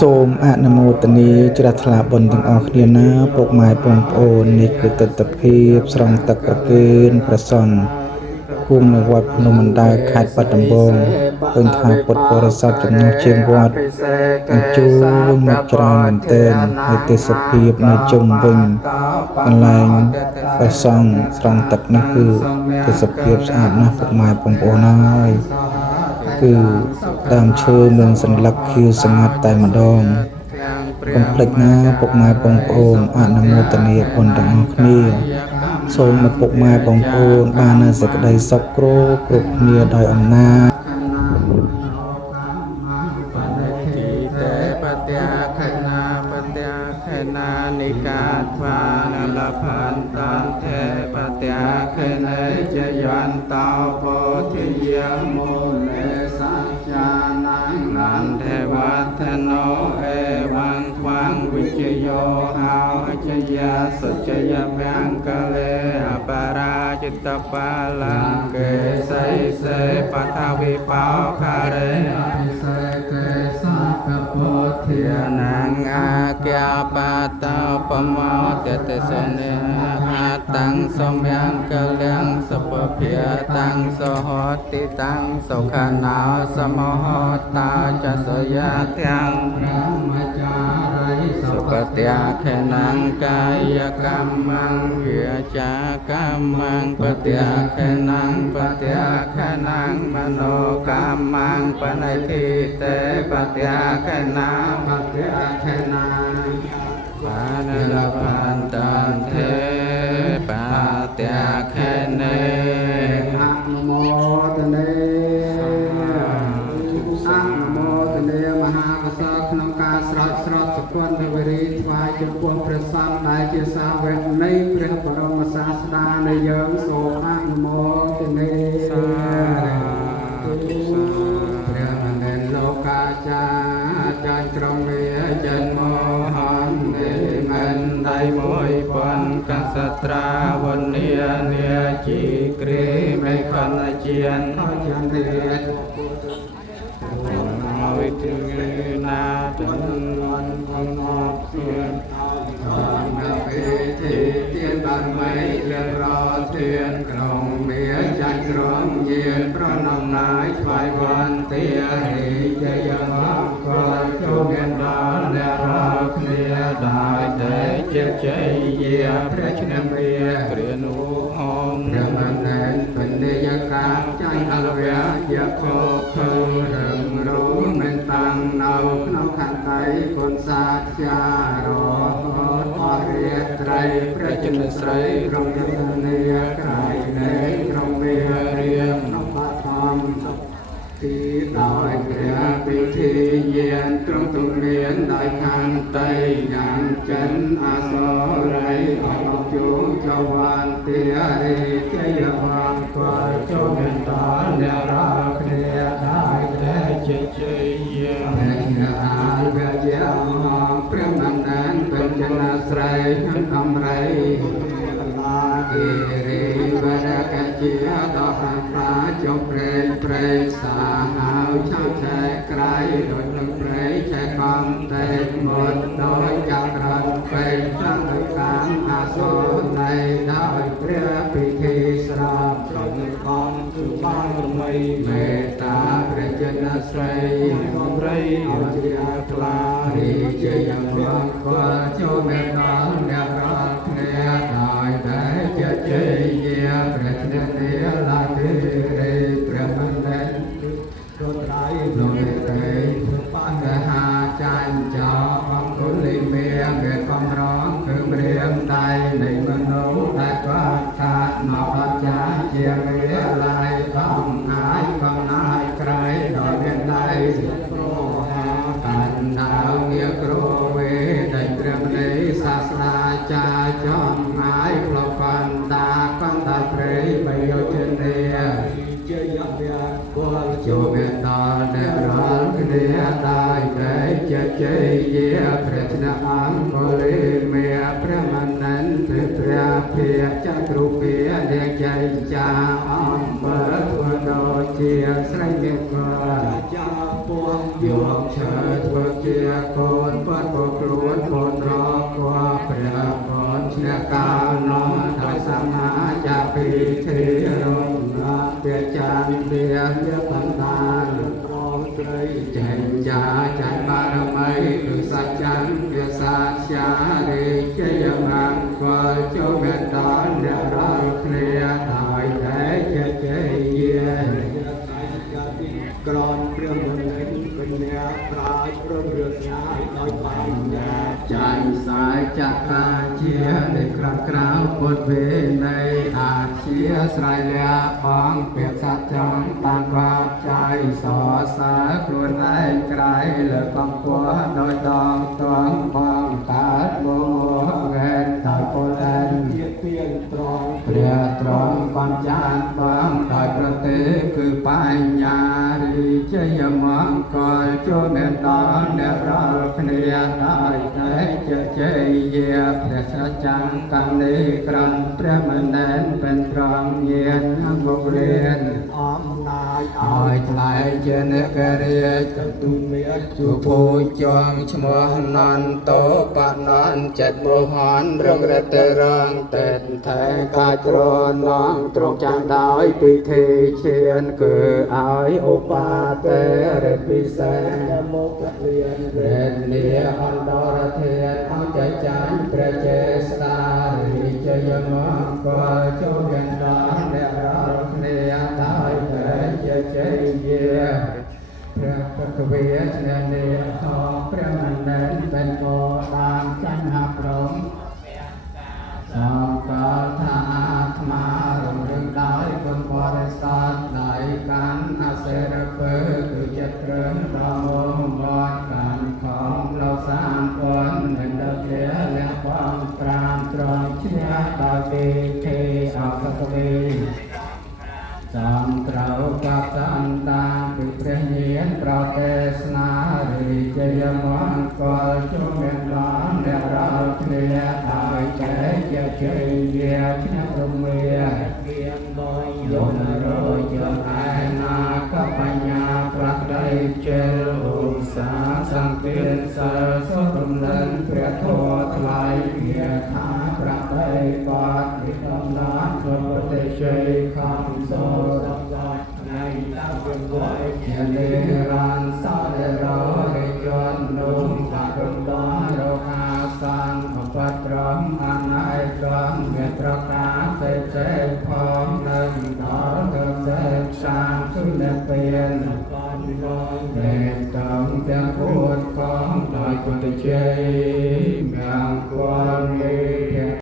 សូមអនុមោទនាជ្រះថ្លាបុណ្យទាំងអស់គ្នាណាពុកម៉ែបងប្អូននេះគឺទិដ្ឋភាពស្រង់ទឹកប្រគេនព្រះសង្ឃគង់នៅវត្តភ្នំអណ្ដើកខេត្តបាត់ដំបងឃើញថាពុទ្ធបរិស័ទចំនួនជាងវត្តអញ្ជើញមកច្រើនមែនទែនហើយទេសភាពនៅជុំវិញកន្លែងព្រះសង្ឃស្រង់ទឹកនេះគឺទេសភាពស្អាតណាស់ពុកម៉ែបងប្អូនហើយគឺដើមឈើមានសន្លឹកខៀវស្ងាត់តែម្ដងកុំភ្លេចណាពុកម៉ែបងប្អូនអនុមោទនាបុណ្យទាំងអស់គ្នាសូមឲ្យពុកម៉ែបងប្អូនបាននូវសេចក្តីសុខគ្រប់គ្នាដោយអំណាចនិកាថ្វានលផន្តន្តេបត្យាខេនេជយន្តោពោធិយមូលេសច្ចានាងនន្ទេវធណោអេវងខ្វាងវិជ្ជយោហោអជ្ជយាសុជ្ជយមាំងកលេអបរាជិតបាលង្កេសៃសេបថាវិបោខារេអភិសេកេសាកពោធានាងអាក្យាបាតោបមោទតសនេហាតាំងសម្យ៉ាងកលៀងសុភភាតាំងសហតិតាំងសុខាណោសមហតាចសយាទាំងមចារិសុបត្យាខេណង្កាយកម្មងវាចាកម្មងបត្យាខេណង្បត្យាខេណង្មโนកម្មងបនិធិតេបត្យាខេណង្បត្យាខេណង្បានលភន្តន្តេបត្យាខេនេអនុមោទនាមហាកុសលក្នុងការស្រោចស្រពសុគន្ធវិរីថ្វាយចំពោះព្រះសង្ឃដែលជាសាវកនៃព្រះបរមសាស្តានៃយើងសូមអនុមោទនាព្រះមណ្ឌលលោកាចាចាញ់ក្រុងវាចិនមោហននិមិនដៃមួយប៉ុនកសត្រាវនីនាជីគ្រីមេខនជានអញ្ចឹងទៀតវិទ្យាណាទាំងកំអត់ជានៅពេលទីទានបានមិនលរទានក្រុងមានចាញ់ក្រុងយានប្រណំណាយថ្វាយវន្ទារីជ័យមកគាត់ចូលមានដល់អ្នករកគ្នាដោយតែជាជ័យយាព្រះឈ្នះវាគ្រានុហមព្រះមណ្ឌលពិនិយកាចាញ់អលវៈយកខោខើរឹងរូនមិនតាំងនៅក្នុងខណ្ឌៃគុណសាស្ចារហតអរិយត្រីព្រះជន្មស្រីរំលឹកនាក្រៃនៃក្រុងវារៀងក្នុងបាធម្មទីដោយព្រះពិធីយានត្រង់ទំមានដោយខន្តីញាំចិនអសរិយអរជូចវន្ទារីជ័យវង្គលចូលមានដល់អ្នករាគ្នាដោយតែជ័យយាអ្នកអាវៈយាព្រះមណ្ឌលបញ្ចនាស្រ័យក្នុងអំរៃគិរិវរកជាដល់ប្រាចុព្រេងព្រេងសាហាវឆៅឆែក្រៃដូចនឹងព្រៃឆែកំតែមុតដោយចក្រានពេញតាមដោយខាងអាសូរនៃដោយព្រះពិធីស្រោបក្នុងកំគឺបានរមីមេត្តាព្រះជន្មស្រីកំរីអជាថ្លារីជ័យមកក៏ចូលមេដល់អ្នករកគ្នាដោយតែជាជ័យយាព្រះឈ្នះនាឡាទេរីព្រះមណ្ឌលដូចដៃលោកទេបណ្ឌហាចាញ់ចោអង្គុលិមេមេកំរងគឺរៀងដៃនៃមនុស្សដែលគាត់ថាមកអត់ចាជាមេឡាយកំណាយកំណាយក្រៃដល់មានដៃព្រោះហាកាន់ដាវងារគ្រូវេដែលព្រះមនីសាស្ត្រាចាចំងាយផ្លុកកណ្ដាកណ្ដាព្រៃបយោជនេជ័យវៈពលចូលមានដល់អ្នករលគ្នាដោយតែជ័យយាព្រះឈ្នះអង្គលិមេព្រះមណ្ឌលព្រះភិយចគ្រូភិយអ្នកចៃចាអំបើធ្វើដូចជាស្រីមេឃចាពងយកឈើធ្វើជា ยโคนปัดปกล้วนโคนรอกว่าเปรียบก่อนเชียกาวนอนไทยสมาจะปีเทรมนาเปียจันเปียเยปันตาครองใจใจยาใจบารมีคือสัจจันเปียสัจจาริเจยมังก็เจ้าเมตตาเนรเคลียถอยแต่เจเจเยกรอนเรื่องเล่นเป็นเนื้อปลายเรื่องเรื่องงานลอยปัญญาใจสายจักราเชียในครั้งคราวบทเวในอาเชียสายเลียฟองเปียกสัจจังตามความใจสอสาครวนไรไกลเลือกความกลัวโดยตองตัวความตาโมเงินตายโพลันเพียงตรองเปรียตรองความจานบางตายประเทศคือปัญญาเจยมังกรโจเมตตาเนรคเนียได้แต่เจเยียพระสัจจังกันนิกรันพระมนันเป็นพรองเยียนบกเรียนอ้อมนายอ้อยทลายเจเนกเรียจตุเมียจุภูจงชมนันโตปนันเจ็ดโมหันเรื่องเรตเริงเต็นแทงกาจรน้องตรงจานได้ปีเทเชียนคืออ้อยโอปาเตเรปิเสนโมกเรียนเรนเนียอันดอรเทียนเอาใจจันประเจสตาริเจยมังกรโจเวนดาเนรเนียได้แต่เจเยพระปกเวชเนรทองพระมันเนนเป็นโกตามจันหพรหมสองก็ธาตุมาเรื่องได้คนบริษัทในการอาเสรเปิดคือจะเริ่มประมงบอนการของเราสามคนเหมือนเดิมเลี้ยและความปรามตรองเชื่อตาเตเทอาสกเวจำเตรากับจันตาคือเพรียนประเทศนาริเจยมังกรจุเมนลานเนราเนียตายแก่เจเจเยียชนะพรหมเวียนบอยโยนโรยเจอไอนาคปัญญาปรักได้เจริญสาสังเกตสะสมนันเปรียโททลายเพียขาปรักได้กอดวิตำลานสมบูรณ์เฉยคำโซรับวัดในตาเป็นไว้เจริญรันสาเดรอเรยนนุ่มปารุบาโรอาสันอุปตรมอันไอกันเมตรกาเตเจพร้อมนันดอเกษตรสามสุนเปียนเมตตาเพียงพูดของตายกุฎเจ